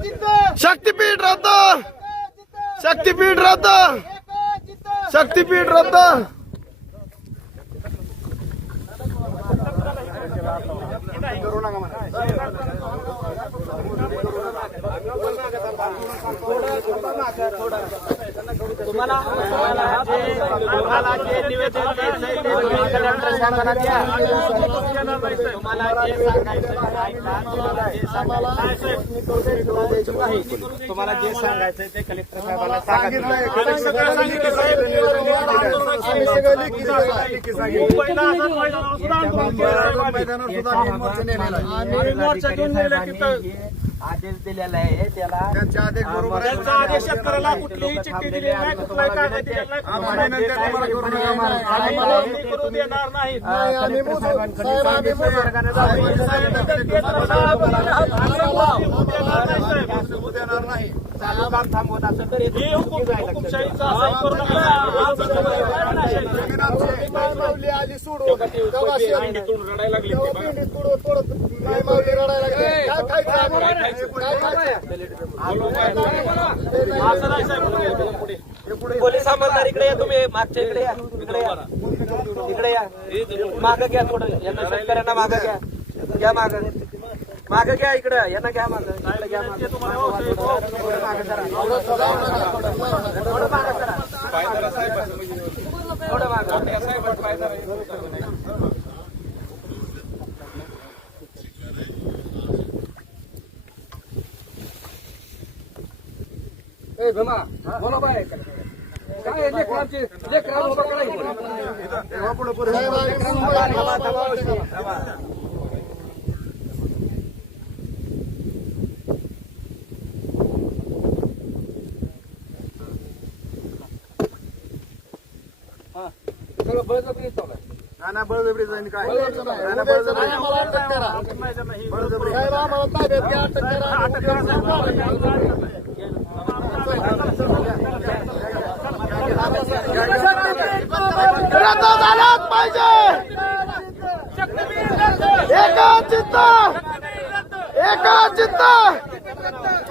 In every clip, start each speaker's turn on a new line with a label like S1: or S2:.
S1: शक्तीपीठ रद्द! शक्तीपीठ रद्द! शक्तीपीठ रद्द!
S2: थोडा तुम्हाला जे निवेदन तुम्हाला जे सांगायचं ते कलेक्टर साहेबांना सांगा आदेश दिलेला आहे त्याला
S3: त्यांच्या आदेश बरोबर आहे.
S2: त्यांचा आदेश शेतकऱ्याला कुठलीही चिठ्ठी दिलेली नाही कुठलाही कागद दिलेला नाही
S3: आम्हाला करू नका.
S2: आम्ही करू देणार नाही. आम्ही देणार नाही, थांबवत असेल तर हे हुकूम- हुकुमशाहीचा
S3: आली सोडून. तेव्हा तोडत नाही माऊली रडायला लागली. काय खायचं आम्हाला? काय खायचं?
S2: पोलीस अंमलदार इकडे या तुम्ही? मागच्या इकडे या। इकडे या। इकडे या। माग घ्या थोडं. यांना शेतकऱ्यांना माग घ्या. घ्या माग. माग घ्या इकडे. यांना घ्या माग. इकडे घ्या मागं. थोडं मागं जरा. थोडं मागं जरा. थोडं मागं.
S3: नाना बळजबरी जाईन काय नाना बळजबरी आम्हाला अटक करा. बळजबरी. साहेब आम्हाला ताब्यात घ्या अटक करा.
S1: रद्द झालाच पाहिजे. एका चित्त. एका चित्त.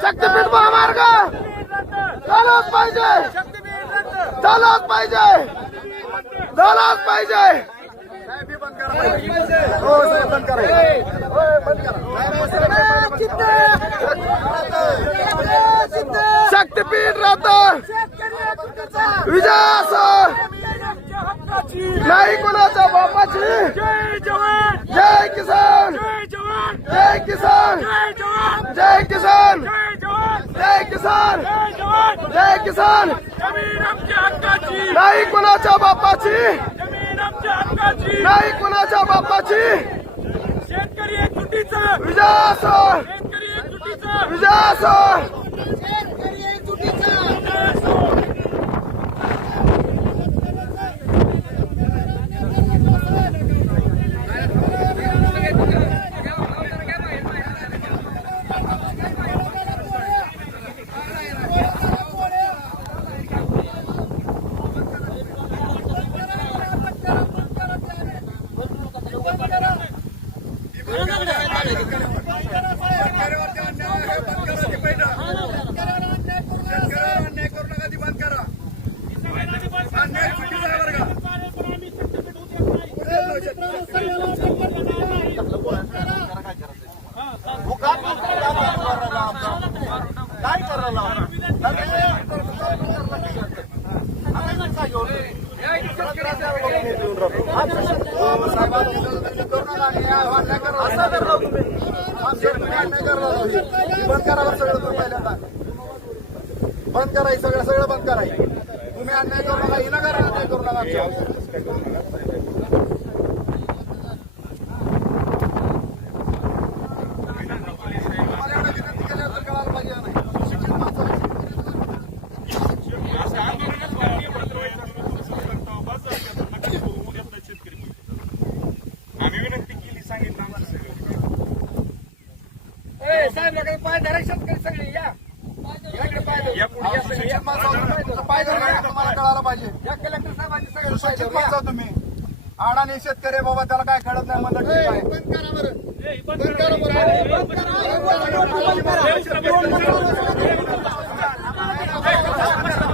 S1: शक्तीपीठ महामार्ग. झालाच पाहिजे. झालाच पाहिजे. झालाच पाहिजे
S3: हे बंद करा साहेब बंद करा। बंद करा।
S1: रद्द। विजयास नाही कोणाच्या बापाची जय किसान। जय किसान। जय किसान। जय किसान। जय किसान। नाही कोणाच्या बापाची. नाही कोणाच्या बापाची. विजयास विजयास
S3: शेतकऱ्यावरती अन्याय आहे, बंद करा ती पैठा. शेतकऱ्यावर अन्याय करू नका ती बंद करा अन्याय चुकीचा आहे बरं का काय करायला बंद करा सगळं तुम्ही पहिल्यांदा बंद कराय सगळं सगळं बंद कराय तुम्ही अन्याय करू नका हिला करा अन्याय करू नका आमच्यावर. तुम्हाला एवढं विनंती केल्यावर तर कळायला पाहिजे ना नाही. शिक्षित माणसं आहे.
S4: आम्ही विनंती केली सांगितलं आमचं सगळं या. पुढे या सगळ्या
S3: शिक्षित माणसं आहोत तुम्ही. तुमचं पाय धरून आहे, तुम्हाला कळायला पाहिजे. सुशिक्षित माणसं आहोत तुम्ही. अडाणी शेतकरी बाबा त्याला काय कळत नाही म्हणलं ठीक आहे.
S1: विजयास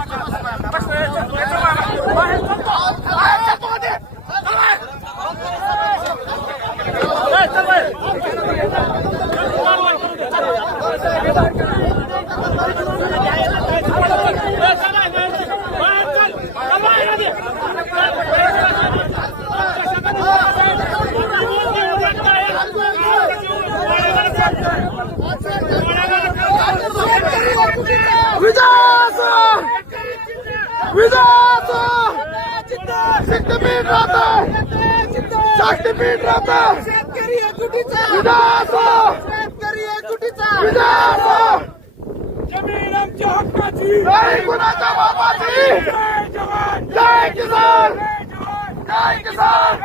S1: विजयास शक्तीपीठ राहत. शक्तीपीठ राहत.
S3: शेतकरी एकजुटीचा
S1: विजयास
S3: शेतकरी एकजुटीचा
S1: विजयास
S4: जमीन आमच्या हक्काची!
S1: जय कुणाच्या बापाची?
S4: जय जवान!
S1: जय किसान!
S4: जय
S1: किसान!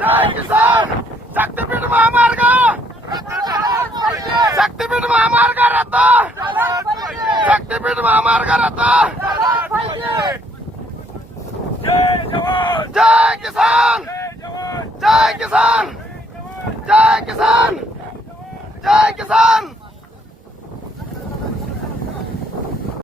S1: जय किसान! शक्तीपीठ महामार्ग! शक्तीपीठ महामार्ग रद्द! शक्तीपीठ महामार्ग रद्द!
S4: जय जवान
S1: जय किसान!
S4: जय जवान
S1: जय किसान! जय किसान! जय किसान!